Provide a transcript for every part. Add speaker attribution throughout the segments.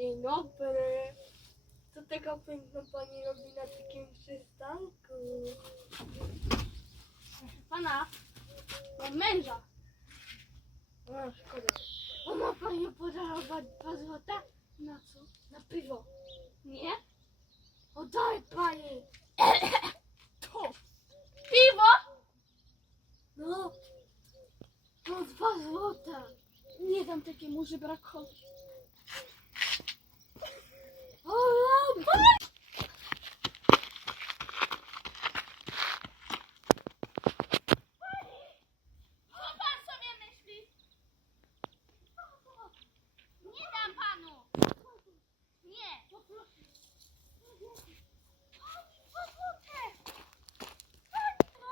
Speaker 1: zdjęcia piękną pani robi na takim przystanku.
Speaker 2: Proszę pana, mam męża.
Speaker 1: O, szkoda.
Speaker 2: A ma pani podarować dwa złota? Na co? Na piwo. Nie? Oddaj pani. To. Piwo?
Speaker 1: No,
Speaker 2: To dwa złota. Nie dam takiemu żebrakowi. Nie dam panu! Nie! Poproszę. Pani, dwa złote! Pani, no!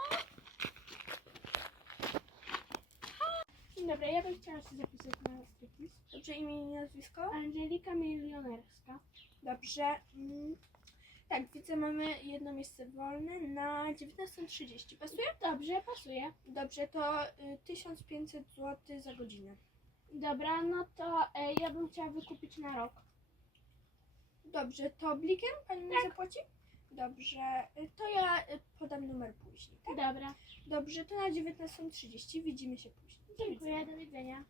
Speaker 2: Dobry, ja bym chciała się zapisać na striptease.
Speaker 1: dobrze imię i nazwisko?
Speaker 2: Angelika Milionerska.
Speaker 1: Dobrze. Mm, tak, widzę, mamy jedno miejsce wolne na 19.30. Pasuje?
Speaker 2: Dobrze, pasuje.
Speaker 1: Dobrze, to y, 1500 zł za godzinę.
Speaker 2: Dobra, no to e, ja bym chciała wykupić na rok.
Speaker 1: Dobrze, to blikiem pani mi zapłaci? Dobrze, y, to ja y, podam numer później. Tak?
Speaker 2: Dobra,
Speaker 1: Dobrze, to na 19.30 widzimy się później. Do
Speaker 2: dziękuję, do widzenia.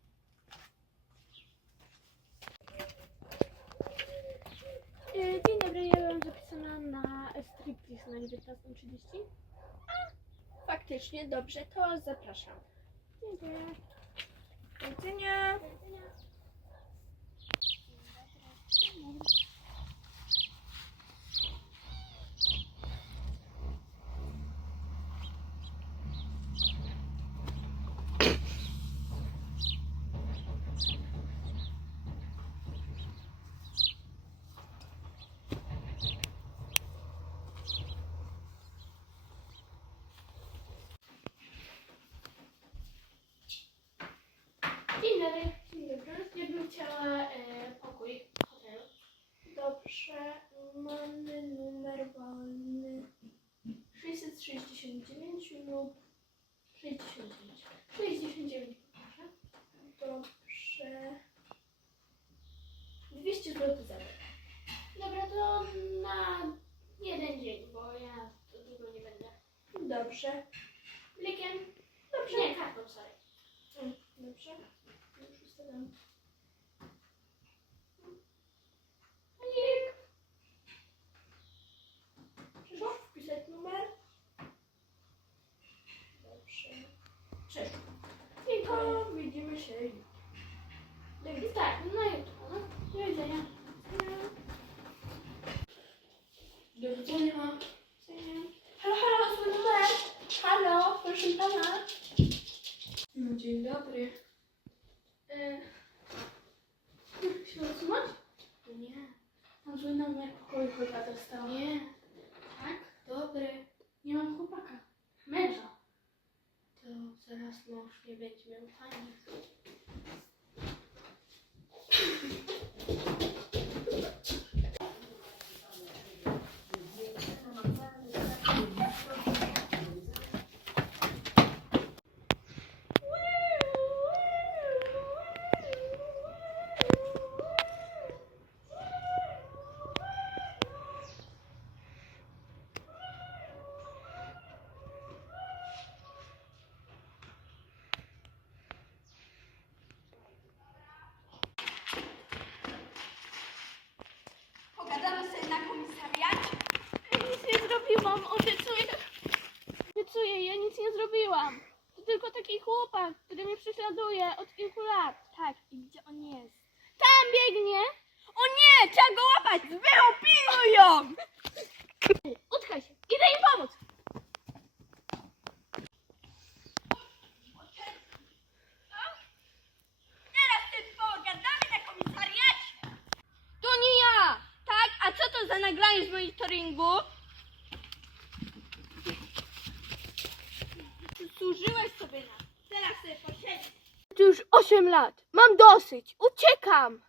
Speaker 2: E, Dzień dobry, ja byłam zapisana na striptease na 19.30.
Speaker 1: Faktycznie, dobrze, to zapraszam.
Speaker 2: Dziękuję.
Speaker 1: Do widzenia.
Speaker 2: Do widzenia. Dzień dobry. Dzień dobry. Ja bym chciała e, pokój w hotelu.
Speaker 1: Dobrze, mamy numer wolny.
Speaker 2: 669 lub 69. 69 proszę.
Speaker 1: Dobrze.
Speaker 2: 200 zł za rok. Dobra, to na jeden dzień, bo ja to długo nie będę.
Speaker 1: Dobrze.
Speaker 2: Blikiem?
Speaker 1: Dobrze.
Speaker 2: Nie, kartą, sorry.
Speaker 1: Mm, Dobrze. Do widzenia.
Speaker 2: Tak, no jutro. No. Do widzenia.
Speaker 1: Do widzenia. Halo, halo, swój numer. Halo, proszę pana. No, dzień dobry.
Speaker 2: E, się odsunąć?
Speaker 1: Nie,
Speaker 2: Mam zły numer pokoju chyba dostał.
Speaker 1: nie,
Speaker 2: Tak?
Speaker 1: dobry.
Speaker 2: Nie mam chłopaka. Męża.
Speaker 1: To zaraz mąż nie będzie miał pani. Pogadamy sobie na komisariacie.
Speaker 2: Nic nie zrobiłam, obiecuję. Obiecuję, ja zrobiłam. To tylko taki chłopak, który mnie prześladuje od kilku lat. Tak, i gdzie on jest? Tam biegnie!
Speaker 1: O nie, trzeba go łapać! Zbyło, pilnuj ją!
Speaker 2: Utkaj się, idę im pomóc!
Speaker 1: Teraz ty pogadamy na komisariacie. To nie ja, tak? A co to za nagranie z monitoringu?
Speaker 2: 8 lat. Mam dosyć. Uciekam.